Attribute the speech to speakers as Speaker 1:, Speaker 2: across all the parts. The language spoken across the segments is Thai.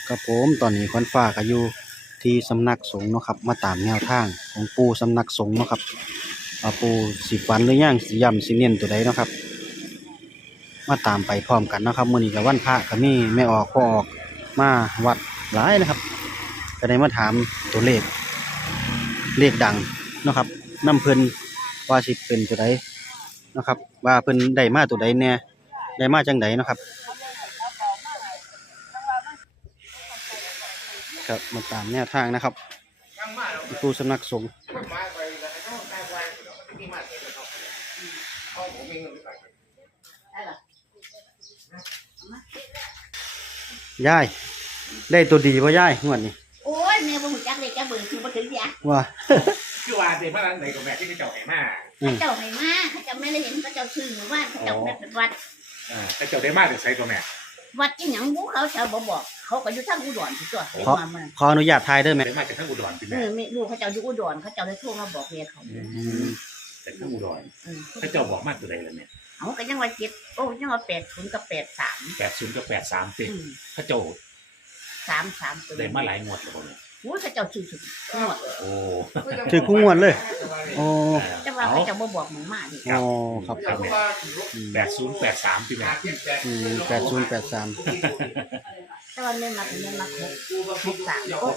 Speaker 1: กับผมตอนนี้ขวัญฟ้าก็อยู่ที่สำนักสงฆ์เนาะครับมาตามแนวทางของปู่สำนักสงฆ์เนาะครับว่าปู่สิฝันหรือยังสิย้ำสิเน้นตัวใดเนาะครับมาตามไปพร้อมกันเนาะครับมื้อนี้ก็วันพระก็มีแม่ออกพ่อออกมาวัดหลายนะครับก็ได้มาถามตัวเลขดังเนาะครับนำเพิ่นว่าสิเป็นตัวใดเนาะครับว่าเพิ่นได้มาตัวใดแน่ได้มาจังไดเนาะครับครับมาตามแนวทางนะครับปู่สำนักสงฆ์ยายได้ตัวดีป่ะยายงวดนี้
Speaker 2: โอ้ยแม่บ่ฮู้จักเลยจักเบิ่งคือบ่ถึงยา
Speaker 1: ว่า
Speaker 3: คือว่าเด็กมาไหนกับแม่ที่เจ้าให้มา
Speaker 2: เขาเจ้าให้มาเขาเจ้าไม่ได้เห็นเขาเจ้าซื้อหมู่บ้านเขาเจ้าเป็นวัด
Speaker 3: แต่เจ้าได้มาถึงใช้กับแม่
Speaker 2: วัดอีหยังบ่เขาเจ้าบ่บอกเขาก็อยู่ทางอุดรพุ่นตัวมาเมือง
Speaker 1: ขออนุญาตถ่ายเด้อแม่
Speaker 3: ได้มาจากทางอุดรพี่แม่
Speaker 2: แม่ลูกเขาเจ้าอยู่อุดรเขาเจ้าเลยโทรมาบอกแม่เขา
Speaker 3: จากทางอุดรเขาเจ้าบอกมาตัวใดล่ะแม่
Speaker 2: เขาก็ยังว่า7โอ้ยังว่า80กับ83
Speaker 3: 80กับ83ติเขาเจ้า
Speaker 2: 33ตัว
Speaker 3: ได้มาหลายงวดแล้วบ่เนี่ย
Speaker 2: โอ้เขาเจ้าซื้อถึงงวด
Speaker 3: โอ้
Speaker 1: ถือคู่งวดเลยโอ้
Speaker 2: แต่ว่าเขาเจ้าบ่บอกหมู่มาดิ
Speaker 1: อ๋อครับ
Speaker 3: ครับแม่8083พี่แม่
Speaker 1: 8083
Speaker 2: แต่ว่าแม่มัก63โอ้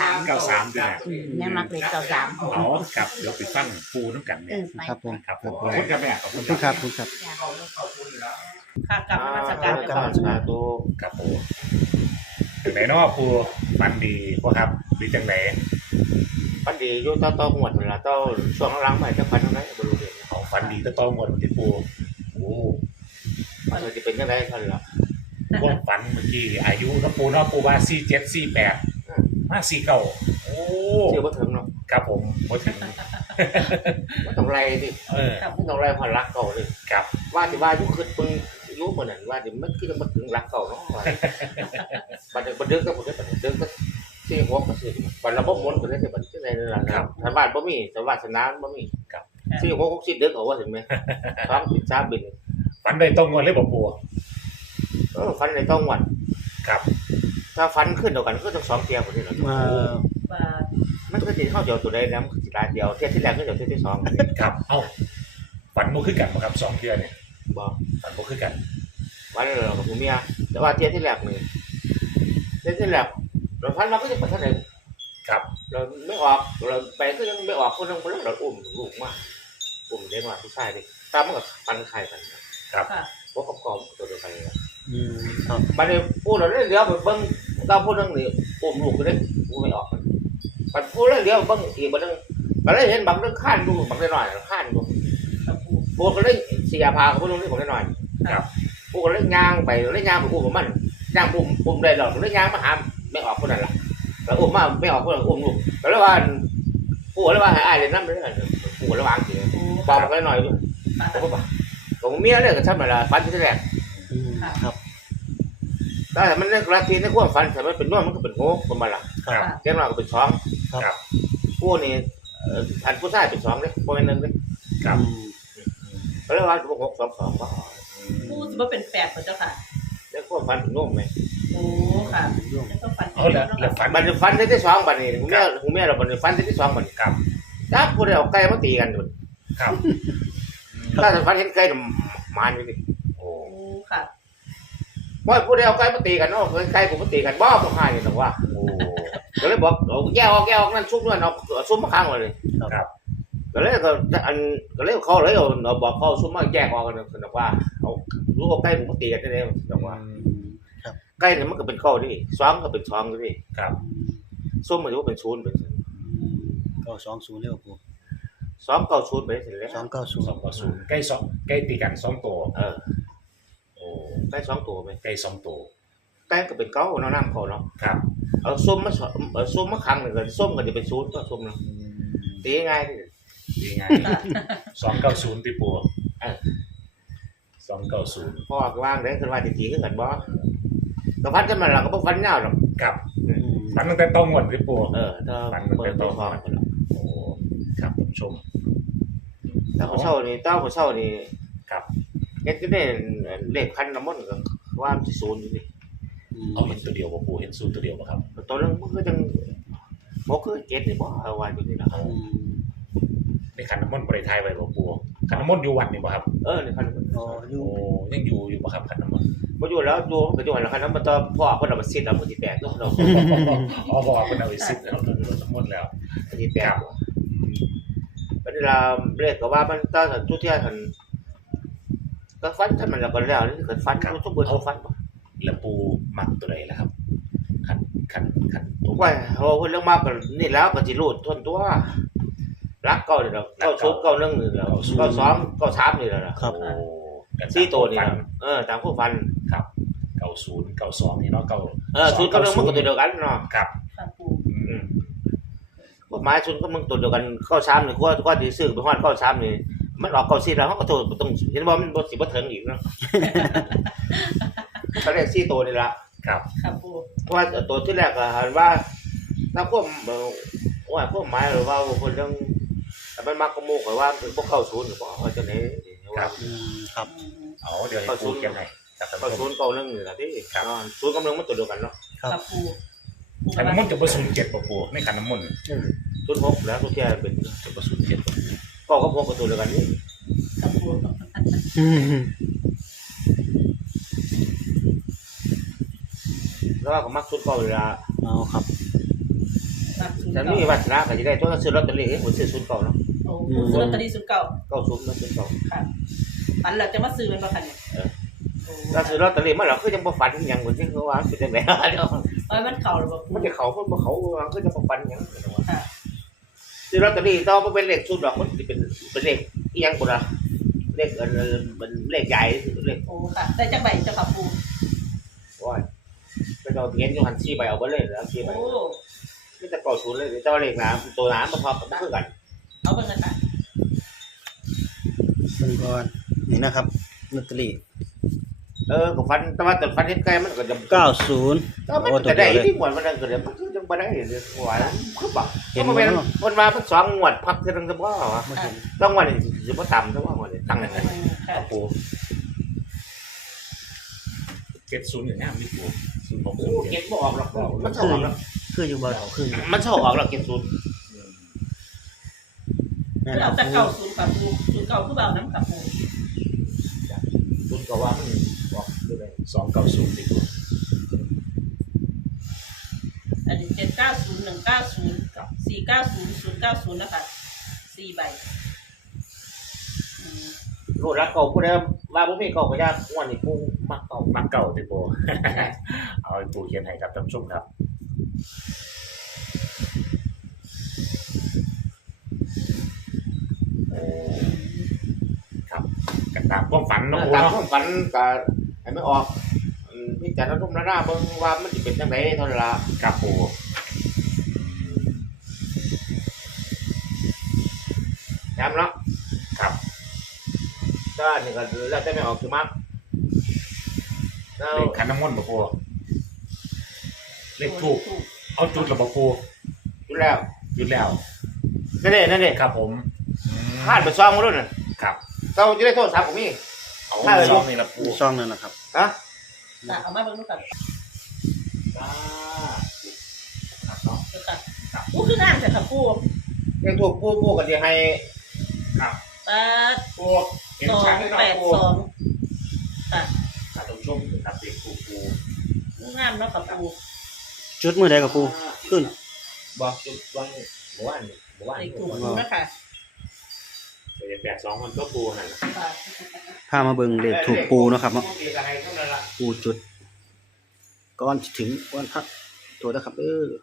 Speaker 2: 93
Speaker 3: พี่แม่
Speaker 2: แม่มักเลข93
Speaker 3: อ๋อครับเดี๋ยวไปฟังปูนำกันแม่
Speaker 1: ครับผม
Speaker 3: ครับผมขอบคุณครับแม่ขอบคุณ
Speaker 1: ครับคุณครับ
Speaker 2: ค่ะกลับนมัสการ
Speaker 3: กลับนมัสการตูครับปูจังไหนเนาะปูฝันดีบ่ครับหรือจังไหน
Speaker 4: ฝันดีอยู่ต่อหมวดเวลาต่อช่วงหลังๆไปจะฝันจังได๋บ่รู้เด้
Speaker 3: เอาฝันดีต่อหมดที่ปูโอ้
Speaker 4: มันจะเป็นจังได๋คั่นล่ะ
Speaker 3: พวกฝันเมื่อกี้อายุนะปูเนาะปูว่า47 48มา49โอ้
Speaker 4: ชื่อบ่ถึงเนาะ
Speaker 3: ครับผมบ่ถึง
Speaker 4: มันต้องไล่ดิมันต้องไล่ผ่อนรักเก่าดิ
Speaker 3: ครับ
Speaker 4: ว่าสิว่าอยู่คือปึงอยู่บ่นั่นว่าสิมันคือมันถึงรักเก่าเนาะบัดเดึกก็บ่ได้บัดเดึกก็สิหัวก็สิบัดระบบมนต์ก็ได้บัดจังได๋นั่นล่ะครับถ้าบ้านบ่มีแต่วาสนาบ่มี
Speaker 3: ครับ
Speaker 4: สิหัวก็สิดึกเอาว่าถึงแม่3บิน
Speaker 3: ฝันได้ตรงงวดเลยบ่ปู
Speaker 4: ฝันในต้องวัด
Speaker 3: ครับ
Speaker 4: ถ้าฝันขึ้นเดียวกันก็ต้อง2เที่ยบ่นี่ล่ะมันก็สิเฮาเดียวตัวใดนำสิลาเดียวเที่ยที่แรกคือเดียวเที่ยที่2
Speaker 3: ครับเอ้าฝันบ่คือกันบ่ครับ2เที่ยเนี่ย
Speaker 4: บ่
Speaker 3: ฝันบ่คือกัน
Speaker 4: วันนั้นเรากับผู้เมียแต่ว่าเที่ยที่แรกนี่เที่ยที่แรกเราฝันมาก็จะไปทางไหน
Speaker 3: ครับ
Speaker 4: เราไม่ออกเราไปก็ยังไม่ออกคนนึงเราอุ้มลูกมาอุ้มเด็กมาผู้ชายดิตามมันก็ปันไข่กัน
Speaker 3: ครับ
Speaker 4: บ่กอบตัวเดียวกัน
Speaker 1: ครับ
Speaker 4: บัดนี้พูดแล้วเดี๋ยวเบิ่งเราพูดนึงนี่อุ้มลูกก็ได้กูไม่ออกบัดพูดแล้วเดี๋ยวเบิ่งอีกบัดนึงก็เลยเห็นบักนึงข้านดูบักน้อยๆข้านดูปูก็เลยเสียพาเขาพูดนึงนี่บักน้อย
Speaker 3: ๆครับ
Speaker 4: ปูก็เลยย่างไปเลยย่างไปอุ้มมันย่างอุ้มได้หรอกเลยย่างมาหาไม่ออกคนนั้นล่ะแล้วอุ้มมาไม่ออกคนอุ้มลูกก็เลยว่าปูเลยว่าให้อ้ายเล่นน้ำเลยปูเลยว่าสิบอกบักน้อยๆด้วยผมเมียเนี่ยก็ทำอะไรฝันที่แรก
Speaker 1: ครับ
Speaker 4: แต่มันในกระทีในความฝันแต่มันเป็นนวดมันก็เป็นโง่ประมาณละเจ้าหน้าก็เป็นสอง
Speaker 3: ครับ
Speaker 4: ผู้นี่อันผู้ชายเป็นสองเลยพวกนั้นเลย
Speaker 3: ครับ
Speaker 4: ก็เลยว่าพวก6 2 2ก็
Speaker 2: ผู้สิบ่เป็น8บ่เจ้าค่ะ
Speaker 4: ในความฝันเป็นโง่ไหม
Speaker 2: โอ้ค่ะแล้วก็ฝัน
Speaker 3: แล้วฝัน
Speaker 4: บัดนี้ฝันที่2บัดนี้หูเมียเราบัดนี้ฝันที่2บัดนี้ครับถ้าผู้ใดเอาไก่มาตีกัน
Speaker 3: ครับ
Speaker 4: ถ้าฝันเห็นไก่มานอยู่ดิ
Speaker 3: โอ้
Speaker 2: ค่ะ
Speaker 4: ว่าผู้ใดเอาไก่มาตีกันเนาะไก่ผมมาตีกันบ่บ่หายนี่หรอกว่าโอ้ก็เลยบอกเอาแก้วนั่นซุ่มนั่นเอาซุ่มมาข้างไว้เลย
Speaker 3: ครับ
Speaker 4: ก็เลยก็เลยเขาเลยเอาบอกเขาซุ่มมาแยกออกกันนะว่าเอารู้ว่าไก่ผมมาตีกันได้แบบว่าไก่เนี่ยมันก็เป็นข้อดิ2ก็เป็น2ดิ
Speaker 3: ครับ
Speaker 4: ซุ่มมันก็เป็น0เป็น
Speaker 1: 920แล้วปู่
Speaker 4: 290ไปเสร็จแล้ว
Speaker 1: 290
Speaker 3: ใกล้ตีกัน2ตัวโอ้
Speaker 4: ไก่2ตัวมั้ย
Speaker 3: ไก่2ตัว
Speaker 4: ไก่ก็เป็นเก้าเนาะนำเขาเนาะ
Speaker 3: ครับ
Speaker 4: เอาซุ่มมาครั้งนึงก็ซุ่มก็จะเป็น0ก็ซุ่มเนาะตีง่าย
Speaker 3: ดีง่าย290ติปู290
Speaker 4: พ่อก็วางได้คือว่าสิตีคือกันบ่ก็ฟันกันมาแล้วก็บ่ฟันยาวหรอก
Speaker 3: ครับฟันตั้งแต่ต้องหมดติปู
Speaker 4: ถ้าฟันตั้งแต่ต้อง
Speaker 3: โอ้ครับท่านผู้ชม
Speaker 4: ถ้าผู้เช่านี่
Speaker 3: ครับ
Speaker 4: เฮ็ดก็ได้เลขคันน้ำมนต์ก็ว่ามันสิ0อยู่ดิ
Speaker 3: เอาเห็นตัวเดียวบ่ปูเห็นศูนย์ตัวเดียวบ่ครับ
Speaker 4: ตัวนึงมันก็จังบ่คือเจ็ดนี่บ่เอาไว้อยู่นี่นะ
Speaker 3: ในขันน้ำมนต์บริไทยไว้บ่ปูขันน้ำมนต์อยู่วัดนี่บ่ครับ
Speaker 4: นี่คัน
Speaker 1: อ๋ออยู่
Speaker 3: โอ้ยังอยู่บ่ครับขันน้ำมนต์
Speaker 4: บ่อยู่แล้วอยู่ก็อยู่แล้วคันนั้นมันต่อพ่อเพิ่นเอามาซิดแล้วมันสิแตกเนาะ
Speaker 3: อ๋อบอกว่าเป็นเอาไปซิดแล้วโดนน้ำมนต์แล้ว
Speaker 4: มันสิแตกเวลาเรียกก็ว่ามันตอนทุกเที่ยกันก็ฟันถ้ามันแล้วก็แล้วนี่เกิดฟันทุกเบิดเอาฟันบ่
Speaker 3: แล้วปูมักตัวใดล่ะครับขันตัว
Speaker 4: ว่าเฮาเพิ่นเรื่องมากก็นี่แล้วก็สิรูดทนตัวรักเก่านี่แล้วเก่าชุบเก่านึงนี่แล้วเก่าซ้อมเก่า3นี่แล้วล่ะ
Speaker 1: ครับ
Speaker 3: โอ้กัน
Speaker 4: สี่ตัวนี่
Speaker 3: ฟัน
Speaker 4: ตามผู้ฟัน
Speaker 3: ครับ90 92นี่เนาะ
Speaker 4: ศูนย์กับนึงมันก็ตัวเดียวกันเนาะ
Speaker 3: ครับ
Speaker 2: ค่ะปู
Speaker 4: กฎหมายศูนย์กับมึงตัวเดียวกันเข้า3นี่ก็สิซื้อไปฮอดเข้า3นี่มันออกเข้า4แล้วเฮาก็ต้องเห็นบ่มันบ่สิบ่ถึงอีกเนาะก็เลข4ตัวนี่ล่ะ
Speaker 3: ครับ
Speaker 2: ค่ะปู
Speaker 4: เพราะว่าตัวที่แรกก็หันว่าถ้าความว่าความหมายหรือว่าคนเรื่องแต่มันมักกโมกว่าพวกเข้าศูนย์หรือว่าจังได๋ว่า
Speaker 1: ครับ
Speaker 3: เอาเดี๋ยวให้ปูเขียนให้ครับท่าน
Speaker 4: เข้า
Speaker 3: ผู้ช
Speaker 4: ศู
Speaker 3: ม
Speaker 4: นย์เก่านึงนี่ล่ะที่ศูนย์กับนึงมันตัวเดียวกันเนาะ
Speaker 2: ค่ะปู
Speaker 3: ขันน้ำมนต์จะบ่07บ่ปูในขันน้ำมนต์
Speaker 4: ศูนย์6แล้วทุกเที่ยเป็น
Speaker 3: จะบ่07บ่
Speaker 4: ก็กับพวกตัวเดียวกันนี่
Speaker 2: ค่ะปู
Speaker 4: แล้วก็มักศูนย์เก่าเวลา
Speaker 1: เอาครับ
Speaker 4: ฉันมีวาสนาก็สิได้ตัวซื้อลอตเตอรี่บ่ซื้อศูนย์เก่าเนาะ
Speaker 2: โอ้ปูซื้อลอตเตอรี่ศูนย์เก่า
Speaker 4: เก่าศูนย์มันศูนย์เก่า
Speaker 2: ค่ะฝันเราจะมาซื้อมันบ่คะเนี่ยโอ้
Speaker 4: ถ้าซื้อลอตเตอรี่มันเราคือจังบ่ฝันหยังเหมือนที่เขาว่าเป็นจังได๋เนาะ
Speaker 2: มันเข่าหรือเปล่าปู
Speaker 4: มันจะเขาบ่เขาคือจังบ่ฝันหยัง
Speaker 2: ค่ะ
Speaker 4: ซื้อลอตเตอรี่ต่อมาเป็นเลขชุดดอกมันสิเป็นเลขอีหยังบ่ล่ะเลขมันเลขใหญ่เลข
Speaker 2: โอ้ค่ะได้จักใบเจ้าค่ะปู
Speaker 4: โอ้ยไปเอาเงินอยู่หัน4ใบเอาบ่เลยแล้ว4ใบ
Speaker 2: โอ้
Speaker 4: มีแต่เก่าศูนย์เลยเจ้าเลขน้ำตัวน้ำมันพอกันคือกัน
Speaker 2: เอาเบิ่งกันค่ะ
Speaker 1: เพิ่นก่อนนี่นะครับลอตเตอรี่
Speaker 4: ก็ฟันแต่ว่าแต่ฟันเฮ็ดไกลมันก็จะ
Speaker 1: 90
Speaker 4: ก็มันก็ได้ที่หมวดมันก็ได้มันคือจังบ่ได้เลยหวานคือบ่
Speaker 1: เห็น
Speaker 4: มัน
Speaker 1: บ่
Speaker 4: เป็น
Speaker 1: เนาะ
Speaker 4: มันมาเป็น2งวดพักเทื่อนึงซะบ่วะ
Speaker 1: บ่เห็น
Speaker 4: ต้องวันนี้สิบ่ต่ำซะว่าวันนี้ตั้ง
Speaker 2: ค่ะ
Speaker 3: ปู70อย่างงามนี่ปู0
Speaker 4: โอ้
Speaker 3: 6
Speaker 4: เก็บบ่ออกหรอกมันเท่าออกหรอก
Speaker 1: คืออยู่บ่เท่าคือ
Speaker 4: มันเท่าออกหรอกเก็บศูนย์
Speaker 1: นั่น
Speaker 2: เอา
Speaker 1: เอา
Speaker 2: จากเก่าศูนย์ค่ะปูศูนย์เก่าคือเบาน้ำค่ะปู
Speaker 4: ศูนย์ก็ว่ามันออกอยู่ได้
Speaker 3: 290นี่ปู
Speaker 2: อันนี้790 190กับ490 090นะคะ4ใบ
Speaker 4: รู้รักเก่าผู้ใดว่าบ่มีเก่าก็ยากงวดนี้ผู้มักเก่า
Speaker 3: มักเก่าติปู เอาให้ปูเขียนให้ครับท่านผู้ชมครับโอ้ครับกันตามความฝันเนาะปู
Speaker 4: ตาม
Speaker 3: เนาะ
Speaker 4: ความฝันก็ให้มันออกพิจารณาทุ่มหน้าเบิ่งว่ามันสิเป็นจังได๋เท่านั้นล่ะ
Speaker 3: ครับปู
Speaker 4: จำเนาะ
Speaker 3: ครับ
Speaker 4: ก็นี่ก็แล้วแต่ไม่ออกคือมักแล้ว
Speaker 3: เลขขันน้ำมนต์บ่ปูเลขทูบเอาจุดแล้วบ่ปู
Speaker 4: อยู่แล้ว
Speaker 3: จุดแล้ว
Speaker 4: นั่นเด้
Speaker 3: ครับผม
Speaker 4: พลาดไปซ่องมาแล้วน่ะ
Speaker 3: ครับ
Speaker 4: เจ้าจะได้โทษศัพท์ผมมี
Speaker 3: เอา
Speaker 4: ถ้าเลย
Speaker 3: ซองนี่ละปู
Speaker 1: ซองนั่นนะครับ
Speaker 4: ฮะ
Speaker 2: เอามาเบิ่งดูกัน
Speaker 3: ครับเนาะ
Speaker 2: เดี๋ยวค่ะอู้คืองามแต่ค่ะปู
Speaker 4: เรื่องถูกปูก็สิให้
Speaker 3: ครับ
Speaker 2: 8
Speaker 3: ปูเห็นชัดเลยเนาะปู
Speaker 2: 282ค่ะ
Speaker 3: ท่านผู้ชมครับเลขทูบปู
Speaker 2: งามเนาะค่ะปู
Speaker 1: จุดมื้อใดกับปูขึ้น
Speaker 4: บ่จุดวันเมื่อวานนี่
Speaker 2: เลขถูกนะคะ
Speaker 3: เดี๋ยว82มันก็ปูนั่นน่ะ
Speaker 2: ค่ะ
Speaker 1: พามาเบิ่งเลขถูกปูเนาะครับเนาะ
Speaker 4: ปูก็ให้เท่านั้นล่ะ
Speaker 1: ปูจุดก่อนสิถึงวันพระตัวนะครับ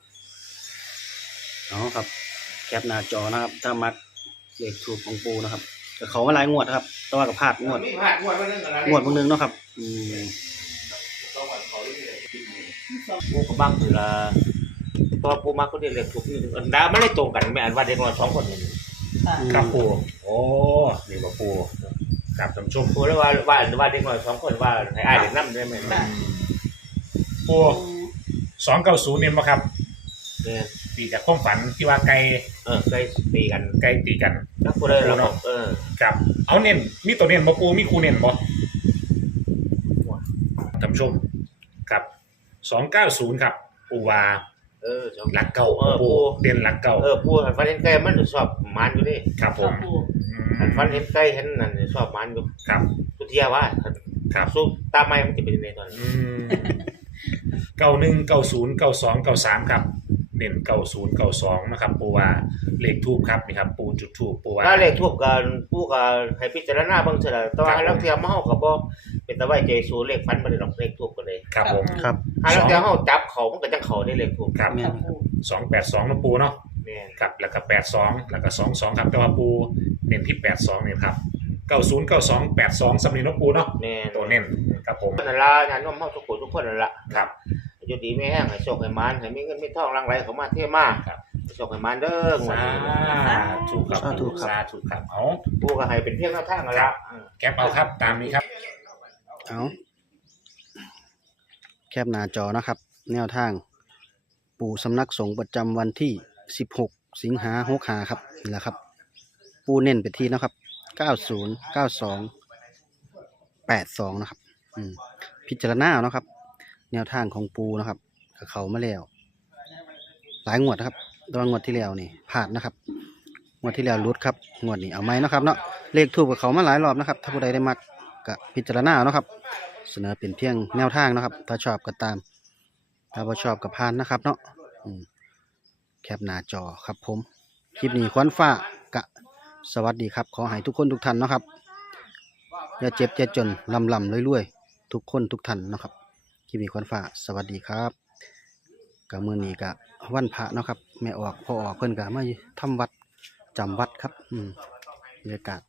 Speaker 1: เอาครับแคปหน้าจอนะครับ ถ้ามักเลขถูกของปูนะครับก็เขามาหลายงวดนะครับแต่ว่าก็พลาดงวด
Speaker 4: มีพลาดงวดนึงกันแล้ว
Speaker 1: งวดบางนึงเนาะครับ
Speaker 4: ต้องวันเขาเรื่อยๆปูก็บังคือละตัวปูมักก็ได้เลขถูกนี่อันดามันเลยตรงกันแม่อันว่าเด็กน้อย2คนนี่
Speaker 2: ค่ะ
Speaker 3: ครับปูโอ้นี่บ่ปูครับท่านผู้ชม
Speaker 4: ปูเลยว่าเด็กน้อย2คนว่าให้อ้ายเด็กนำได้มั้ย
Speaker 3: ปู290เนี่ยบ่ครับ
Speaker 4: เนี่ย
Speaker 3: ตีจากความฝันที่ว่าไก่
Speaker 4: เคยตีกัน
Speaker 3: ไก่ตีกัน
Speaker 4: นักปูได้แล้ว
Speaker 3: ครับเอาเน้นมีตัวเน้นบ่ปูมีครูเน้นบ่ท่านผู้ชมครับ 290ครับปูวา
Speaker 4: สอง
Speaker 3: หลักเก่า
Speaker 4: ปู
Speaker 3: เด่นหลักเก่า
Speaker 4: ปูหันฟันเห็นไก่มันชอบมันอยู่นี่
Speaker 3: ครับผ
Speaker 2: ค่ะ
Speaker 3: ม
Speaker 2: ปู
Speaker 4: หันฟันเห็นไก่เห็นนั่นชอบมันอยู่
Speaker 3: ครับ
Speaker 4: ทุเทียว่า
Speaker 3: ครับ
Speaker 4: สู้ตามไม้มันจะเป็นในตอนนั้น
Speaker 3: 91 90 92 93ครับเน้น90 92นะครับปูว่าเลขทูบครับนี่ครับปูจุดทูบปูว่า
Speaker 4: ถ้าเลขทูบกันปูก็ให้พิจารณาเบิ่งเสียแต่ว่าแล้วเทียมเฮาก็บ่เป็นตะไว้ใจสูเลขฟันบ่ได้ดอกเลขทูบก็เลย
Speaker 3: ครับผม
Speaker 1: ครับ
Speaker 4: แล้วเทียมเฮาจับเขามันก็จังเขาได้เลขทูบ
Speaker 3: ครับ
Speaker 1: แม่น
Speaker 3: 282นะปูเนาะ
Speaker 4: แม่น
Speaker 3: ครับแล้วก็82แล้วก็22ครับแต่ว่าปูเน้นที่82เนี่ยครับ90 92 82สำนีนกปูเนาะ
Speaker 4: แม่น
Speaker 3: ตัวเน้นครับผม
Speaker 4: นั่นล่ะญาติโยมเฮาทุกคนทุกคนนั่นล่ะ
Speaker 3: ครับ
Speaker 4: อยู่ดีไม่แห้งให้โชคให้มานให้มีเงินมีทองหลั่งไหลเข้ามาเทมา
Speaker 3: ครับ
Speaker 4: ให้โชคให้มานเด้องวด
Speaker 3: สา
Speaker 4: นี้
Speaker 3: ธุครับ
Speaker 1: สาธุครับ
Speaker 3: สาธุครับเอา
Speaker 4: ปูก็ให้เป็นเพียงแนวทางนั่นล่ะ
Speaker 3: แคปเอาครับตามนี้ครับ
Speaker 1: เอาแคปหน้าจอนะครับ แนวทาง ปู่สำนักสงฆ์ประจำวันที่ 16 สิงหาคม65ครับนี่แหละครับ ปูเน้นไปที่นะครับ 90 92 82 นะครับพิจารณาเนาะครับ แนวทางของปูนะครับกับเขามาแล้ว หลายงวดนะครับแตอนงวดที่แล้วนี่พลาดนะครับงวดที่แล้วหลุดครับงวดนี้เอาไหมนะครับเนาะเลขทูบกับเขามาหลายรอบนะครับ ถ้าผู้ใดได้มักก็พิจารณาเนาะครับ เสนอเป็นเพียงแนวทางนะครับ ถ้าชอบก็ตาม ถ้าบ่ชอบก็ผ่านนะครับเนาะแคปหน้าจอครับผม คลิปนี้ควันฟ้ากะสวัสดีครับ ขอให้ทุกคนทุกท่านเนาะครับ อย่าเจ็บอย่าจนลำรวยๆทุกคนทุกท่านเนาะครับคลิปนี้ควันฟ้าสวัสดีครับกะมื้อนี้กะวันพระเนาะครับแม่ออกพ่อออกเพิ่นกะมาทำวัดจำวัดครับบรรยากาศ